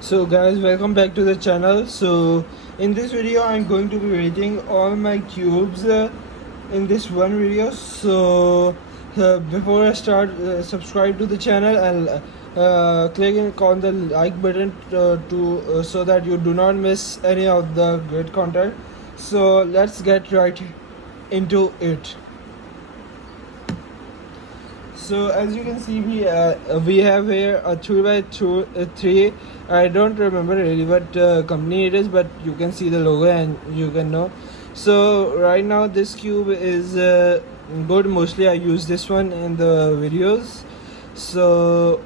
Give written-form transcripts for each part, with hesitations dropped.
So guys, welcome back to the channel. So in this video I'm going to be rating all my cubes in this one video. So before I start, subscribe to the channel and click on the like button to so that you do not miss any of the great content. So let's get right into it. So as you can see, we have here a 3x3. I don't remember really what company it is, but you can see the logo and you can know. So right now this cube is good. Mostly I use this one in the videos. So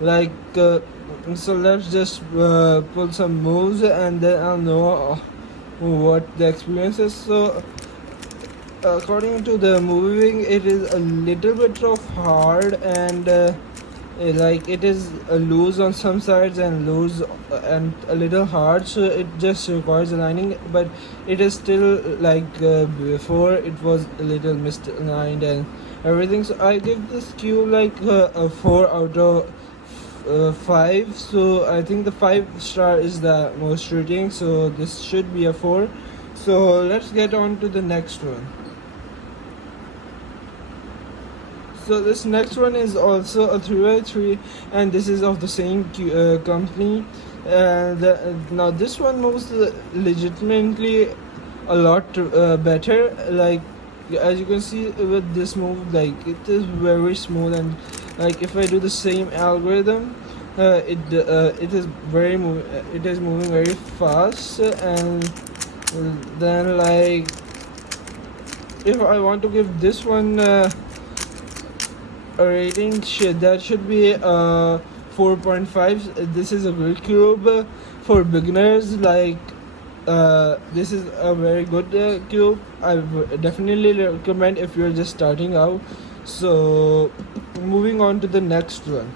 like so let's just pull some moves and then I'll know what the experience is. So according to the moving, it is a little bit of hard and like it is loose on some sides and loose and a little hard, so it just requires aligning, but it is still like before it was a little misaligned and everything. So I give this cube like a 4 out of 5. So I think the 5-star is the most rating, so this should be a 4. So let's get on to the next one. So this next one is also a 3x3 and this is of the same company. Now this one moves legitimately a lot better. Like as you can see with this move, like it is very smooth, and like if I do the same algorithm, it is it is moving very fast, and then like if I want to give this one a rating, that should be 4.5. This is a good cube for beginners. Like this is a very good cube. I definitely recommend if you're just starting out. So moving on to the next one.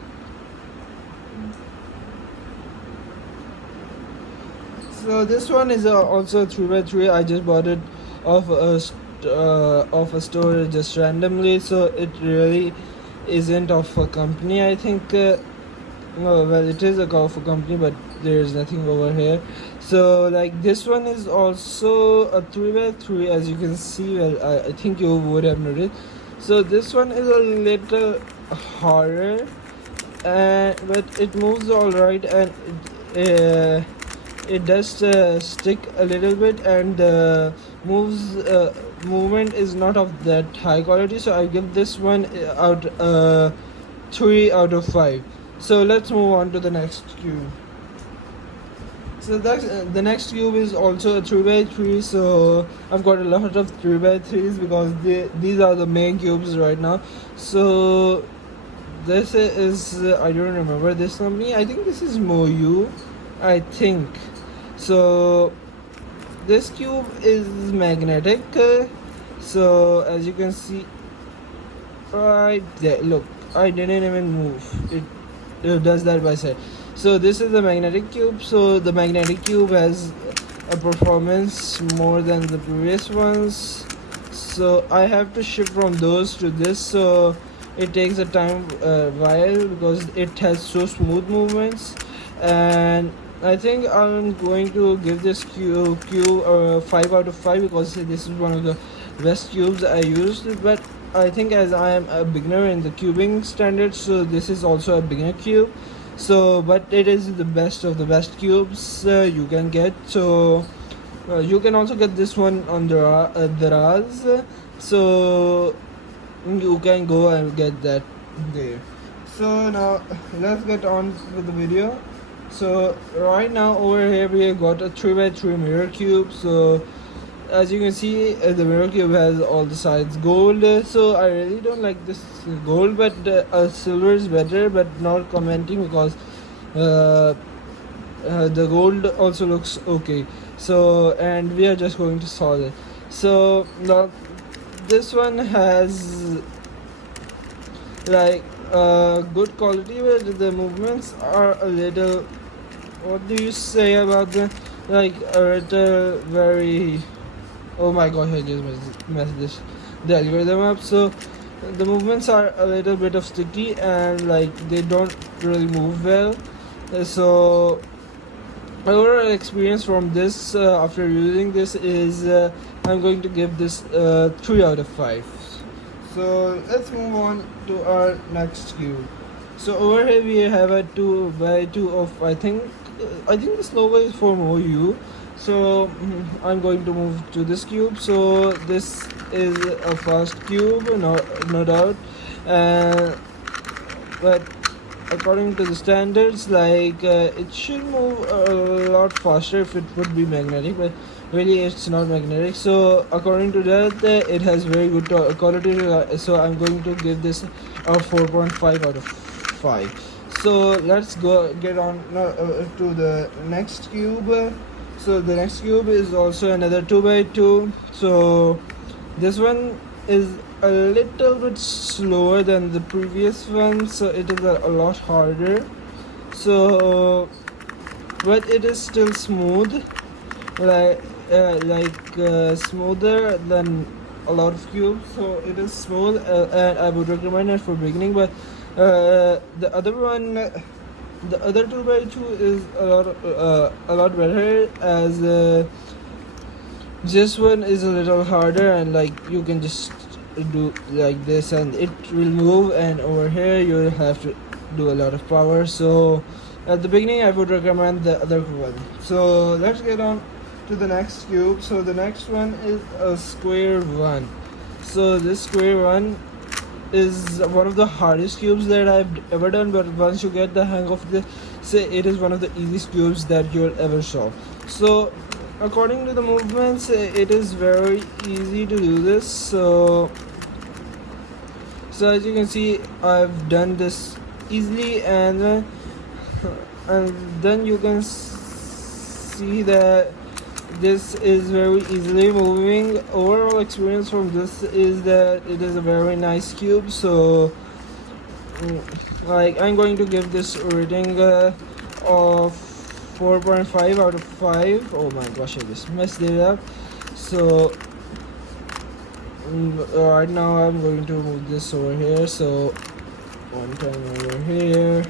So this one is also a 3x3. I just bought it off a store just randomly, so it really isn't of a company. I think no, well, it is a company, but there is nothing over here. So like this one is also a 3x3, as you can see. Well, I think you would have noticed. So this one is a little harder, but it moves all right, and it does stick a little bit, and moves movement is not of that high quality, so I give this one out 3 out of 5. So let's move on to the next cube. So that's the next cube is also a 3x3. So I've got a lot of 3x3s because these are the main cubes right now. So this is I don't remember this company. I think this is Moyu, I think. So this cube is magnetic. So as you can see right there, look, I didn't even move. It does that by side. So this is the magnetic cube. So the magnetic cube has a performance more than the previous ones. So I have to shift from those to this. So it takes a time while because it has so smooth movements, and I think I'm going to give this cube 5 out of 5 because this is one of the best cubes I used. But I think as I am a beginner in the cubing standards, so this is also a beginner cube. So but it is the best of the best cubes you can get. So you can also get this one on Daraz. So you can go and get that there. So now let's get on with the video. So right now over here we have got a 3x3 mirror cube. So as you can see, the mirror cube has all the sides gold. So I really don't like this gold, but silver is better, but not commenting because the gold also looks okay. So and we are just going to solve it. So now this one has like good quality, but the movements are a little, what do you say about them, like a little very, oh my gosh, I just messed this the algorithm up. So the movements are a little bit of sticky and like they don't really move well. So my overall experience from this after using this is I'm going to give this 3 out of 5. So let's move on to our next cube. So over here we have a 2 by 2 of I think this logo is for MoU. So I'm going to move to this cube. So this is a fast cube, no doubt, but according to the standards, like it should move a lot faster if it would be magnetic, but really it's not magnetic. So according to that, it has very good quality. So I'm going to give this a 4.5 out of 5. So let's get on to the next cube. So the next cube is also another 2 by 2. So this one is a little bit slower than the previous one, so it is a lot harder. So but it is still smooth, like smoother than a lot of cubes. So it is smooth, and I would recommend it for beginning. But the other 2 by 2 is a lot better, as this one is a little harder, and like you can just do like this and it will move, and over here you have to do a lot of power. So at the beginning I would recommend the other one. So let's get on to the next cube. So the next one is a square one. So this square one is one of the hardest cubes that I've ever done, but once you get the hang of this, say it is one of the easiest cubes that you'll ever solve. So according to the movements, it is very easy to do this. So as you can see, I've done this easily, and then you can see that this is very easily moving. Overall experience from this is that it is a very nice cube. So like I'm going to give this rating of 4.5 out of 5. Oh my gosh, I just messed it up. So right now I'm going to move this over here. So one time over here.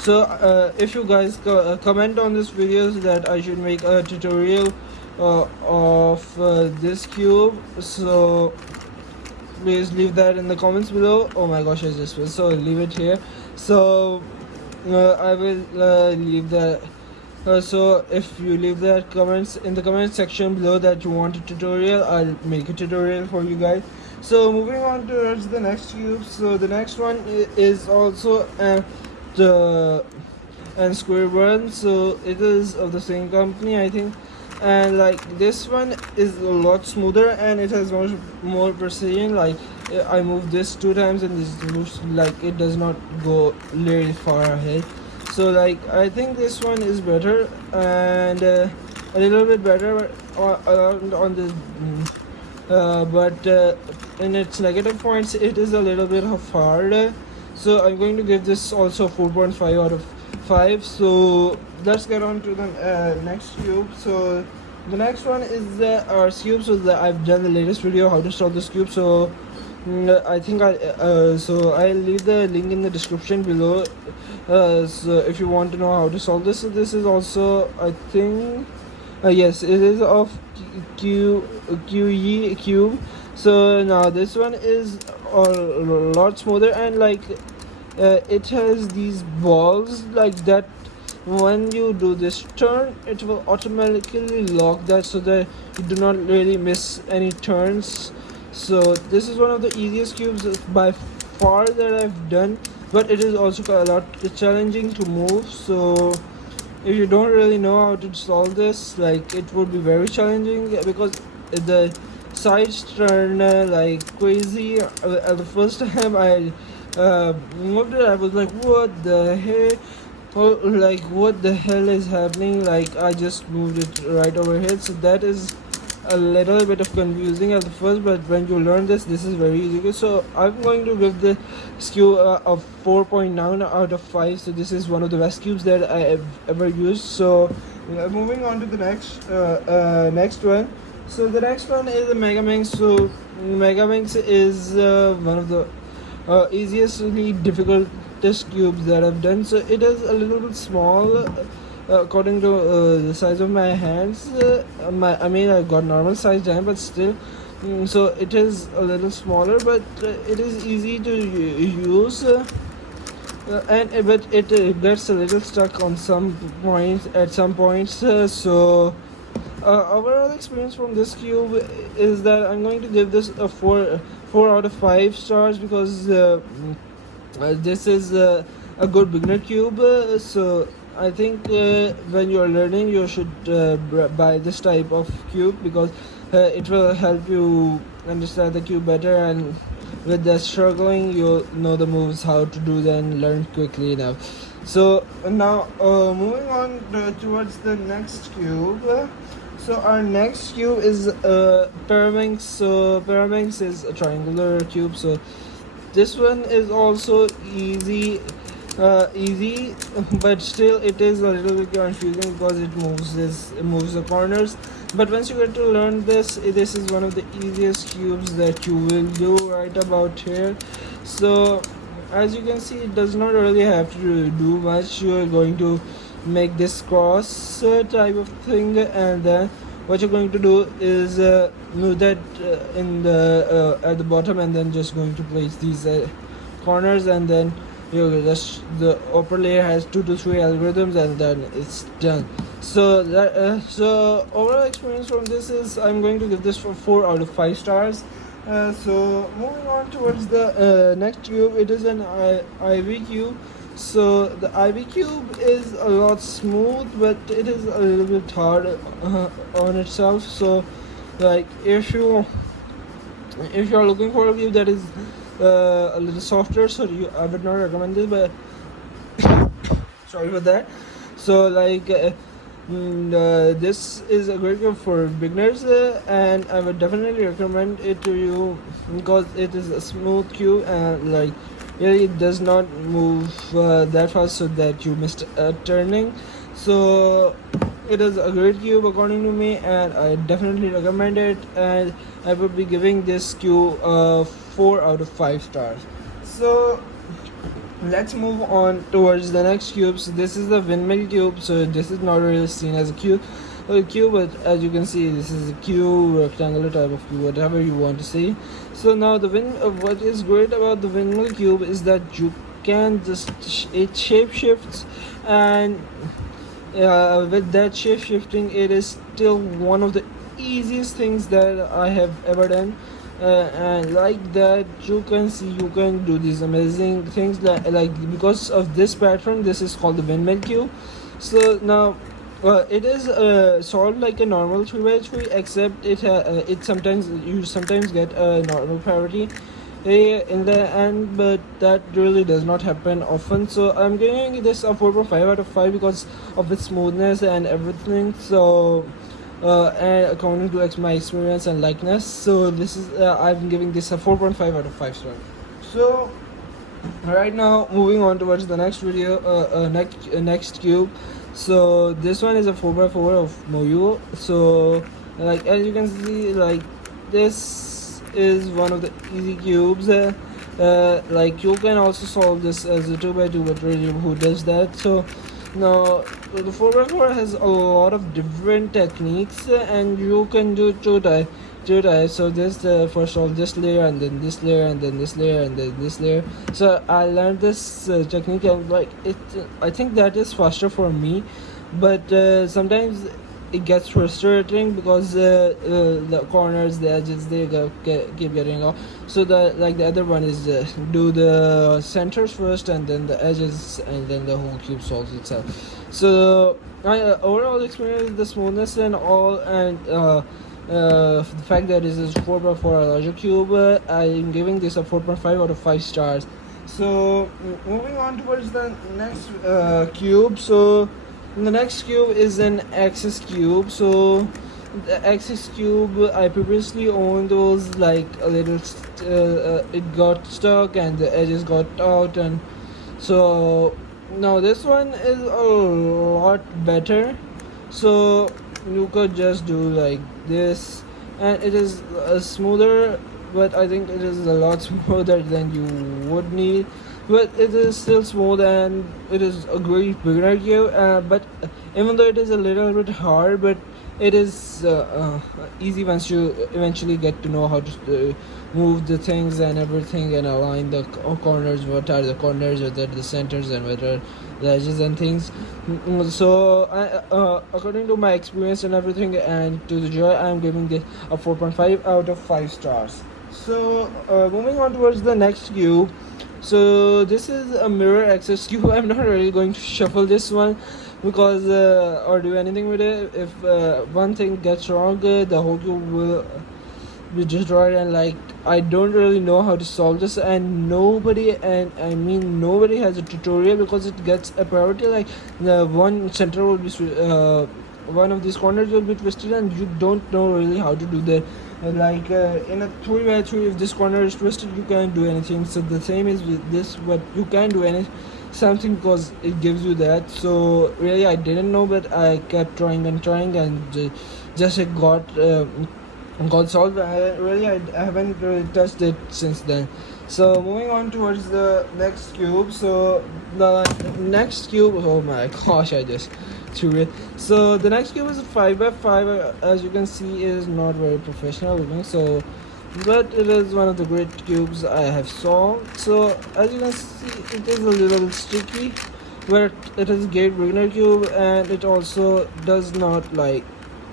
So if you guys comment on this video that I should make a tutorial of this cube, so please leave that in the comments below. Oh my gosh, I just will. So leave it here. So I will leave that. So if you leave that comments in the comment section below that you want a tutorial, I'll make a tutorial for you guys. So moving on towards the next cube. So the next one is also the square one. So it is of the same company, I think, and like this one is a lot smoother and it has much more precision. Like I moved this 2 times and this moves, like it does not go really far ahead. So like I think this one is better, and a little bit better on this, but in its negative points it is a little bit of hard. So I'm going to give this also 4.5 out of 5. So let's get on to the next cube. So the next one is the RS cube. So I've done the latest video how to solve this cube. So I think so I'll leave the link in the description below. So if you want to know how to solve this. So this is also, I think, yes, it is of QE cube. So now this one is a lot smoother, and like it has these balls like that. When you do this turn, it will automatically lock that so that you do not really miss any turns. So this is one of the easiest cubes by far that I've done, but it is also a lot challenging to move. So if you don't really know how to solve this, like it would be very challenging, because the sides turn like crazy. The first time I moved it, I was like, what the heck? Oh, like what the hell is happening? Like I just moved it right over here. So that is a little bit of confusing at the first, but when you learn this is very easy. So I'm going to give the cube a 4.9 out of 5. So this is one of the best cubes that I have ever used. So moving on to the next one. So the next one is the Megaminx. So Megaminx is one of the easiest, really difficultest cubes that I've done. So it is a little bit small, according to the size of my hands. I mean, I got normal sized hand, but still, so it is a little smaller, but it is easy to use. And but it gets a little stuck on some points at some points. Overall experience from this cube is that I'm going to give this a 4 out of 5 stars, because this is a good beginner cube. So I think when you're learning, you should buy this type of cube, because it will help you understand the cube better, and with the struggling, you'll know the moves how to do them, learn quickly enough. So now moving on towards the next cube. So our next cube is Pyraminx. So Pyraminx is a triangular cube. So this one is also easy, but still it is a little bit confusing because it moves the corners. But once you get to learn this is one of the easiest cubes that you will do right about here. So as you can see, it does not really have to do much. You are going to make this cross type of thing, and then what you're going to do is move that in the at the bottom, and then just going to place these corners, and then the upper layer has 2 to 3 algorithms, and then it's done. So so overall experience from this is I'm going to give this for 4 out of 5 stars. So moving on towards the next cube, it is an Ivy cube. So the Ivy cube is a lot smooth, but it is a little bit hard on itself. So like if you're looking for a cube that is a little softer, so I would not recommend this, but sorry for that. So like this is a great cube for beginners, and I would definitely recommend it to you, because it is a smooth cube, and like it does not move that fast so that you missed turning. So it is a great cube according to me, and I definitely recommend it, and I would be giving this cube 4 out of 5 stars. So let's move on towards the next cube. So this is the windmill cube. So this is not really seen as a cube, but as you can see, this is a cube, rectangular type of cube, whatever you want to see. So now what is great about the windmill cube is that you can just it shape shifts, and with that shape shifting, it is still one of the easiest things that I have ever done. And like that, you can do these amazing things, like because of this pattern. This is called the windmill cube. So now it is solved like a normal 3x3, except it sometimes get a normal parity in the end, but that really does not happen often. So I'm giving this a 4.5 out of 5 because of its smoothness and everything. So and according to my experience and likeness, so this is I'm giving this a 4.5 out of 5 stars. So right now, moving on towards the next video, next cube. So this one is a 4x4 of Moyu. So like as you can see, like this is one of the easy cubes. Like you can also solve this as a 2x2, but really who does that? So now the 4x4 has a lot of different techniques, and you can do two types. So this first of this layer, and then this layer, and then this layer, and then this layer. So I learned this technique, and like it I think that is faster for me, but sometimes it gets frustrating because the corners, the edges, they keep getting off. So the other one is do the centers first, and then the edges, and then the whole cube solves itself. So my overall experience, the smoothness and all, and the fact that this is 4x4 a larger cube, I'm giving this a 4.5 out of 5 stars. So moving on towards the next cube. So the next cube is an Axis cube. So the Axis cube, I previously owned those, like a little it got stuck and the edges got out, and so now this one is a lot better. So you could just do like this, and it is smoother, but I think it is a lot smoother than you would need. but it is still smooth and it is a great beginner cube. But even though it is a little bit hard, but it is easy once you eventually get to know how to move the things and everything and align the corners. What are the corners, what are the centers, and what are the edges and things. So according to my experience and everything and to the joy, I'm giving this a 4.5 out of 5 stars. So moving on towards the next cube. So this is a mirror access cube. I'm not really going to shuffle this one because or do anything with it. If one thing gets wrong, the whole cube will be destroyed. And like, I don't really know how to solve this, and nobody has a tutorial because it gets a priority. Like the one center will be one of these corners will be twisted, and you don't know really how to do that. Like in a 3x3, if this corner is twisted, you can't do anything. So the same is with this, but you can do something because it gives you that. So really, I didn't know, but I kept trying and trying, and just it got solved. I haven't really touched it since then. So moving on towards the next cube. So the next cube, oh my gosh, I just threw it. So the next cube is a 5x5. As you can see, is not very professional looking. So, but it is one of the great cubes I have solved. So as you can see, it is a little bit sticky, but it is a great beginner cube, and it also does not like,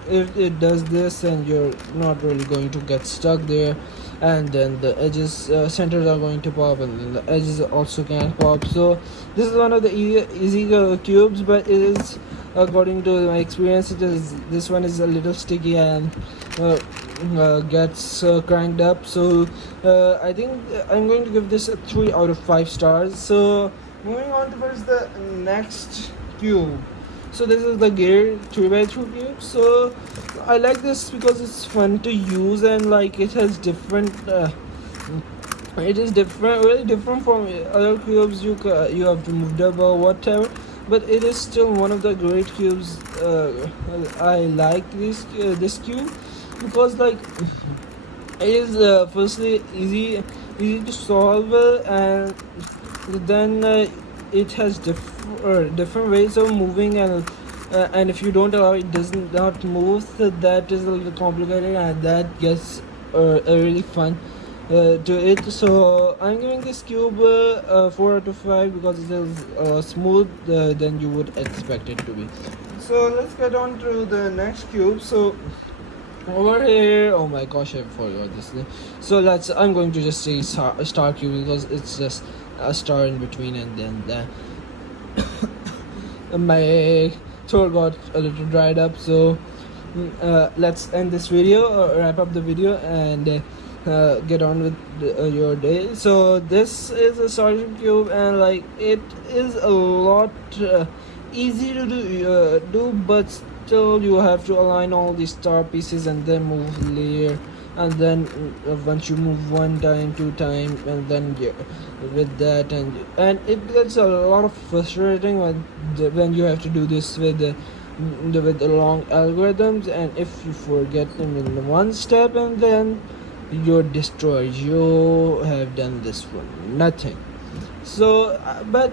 if it does this, and you're not really going to get stuck there, and then the edges centers are going to pop, and then the edges also can pop. So this is one of the easy cubes, but it is, according to my experience, this one is a little sticky and gets cranked up. So I think I'm going to give this a 3 out of 5 stars. So moving on towards the next cube. So this is the Gear 3x3 cube. So I like this because it's fun to use, and like it has different it is different, really different from other cubes. You have to move double, whatever, but it is still one of the great cubes. I like this cube because like it is firstly easy to solve, and then it has different ways of moving, and if you don't allow it, does not move. So that is a little complicated, and that gets really fun to it. So I'm giving this cube 4 out of 5 because it is smooth than you would expect it to be. So let's get on to the next cube. So over here, oh my gosh, I forgot this thing. So I'm going to just say star cube because it's just a star in between, and then my throat got a little dried up. So let's end this video, wrap up the video, and get on with your day. So this is a starting cube, and like it is a lot easy to do, but still you have to align all these star pieces and then move layer, and then once you move one time, two time, and then with that, and it gets a lot of frustrating when you have to do this with the long algorithms, and if you forget them in one step, and then you're destroyed. You have done this for nothing. So but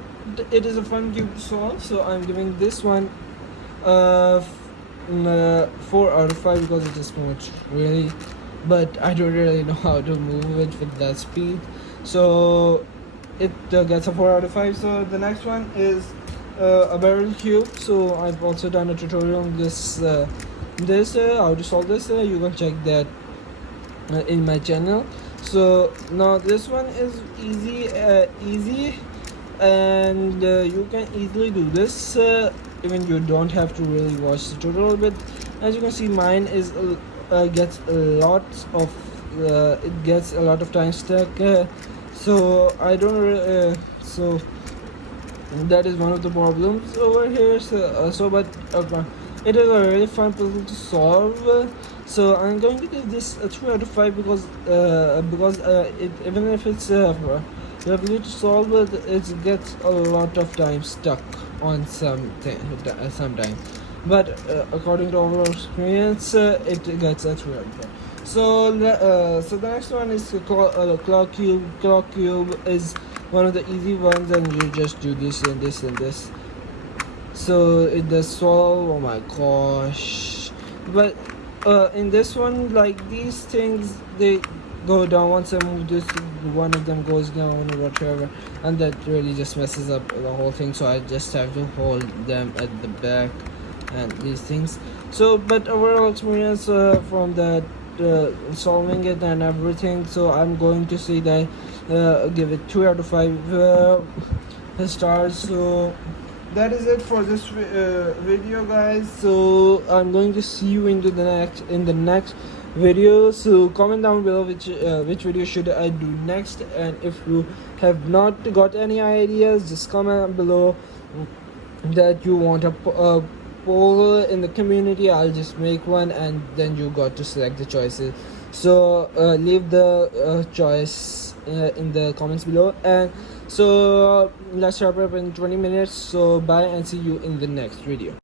it is a fun cube to solve, so I'm giving this one 4 out of 5 because it is smooth, really, but I don't really know how to move it with that speed. So it gets a 4 out of 5. So the next one is a barrel cube. So I've also done a tutorial on this how to solve this. You can check that in my channel. So now this one is easy, and you can easily do this even you don't have to really watch the tutorial. But as you can see, mine is gets a lot of time stuck, so I don't so that is one of the problems over here. But it is a really fun puzzle to solve. So I'm going to give this a 3 out of 5 because even if it's ability to solve it, it gets a lot of time stuck on sometime. But according to overall experience, it gets a 3 out of 5. So the next one is clock cube. Clock cube is one of the easy ones, and you just do this and this and this. So it does solve. Oh my gosh! But in this one, like these things, they go down once I move this. One of them goes down or whatever, and that really just messes up the whole thing. So I just have to hold them at the back and these things. So, but overall experience from that solving it and everything. So I'm going to say that give it 2 out of 5 stars. So that is it for this video, guys. So I'm going to see you in the next video. So comment down below which video should I do next, and if you have not got any ideas, just comment below that you want a poll in the community. I'll just make one, and then you got to select the choices. So leave the choice in the comments below, and so let's wrap up in 20 minutes. So bye, and see you in the next video.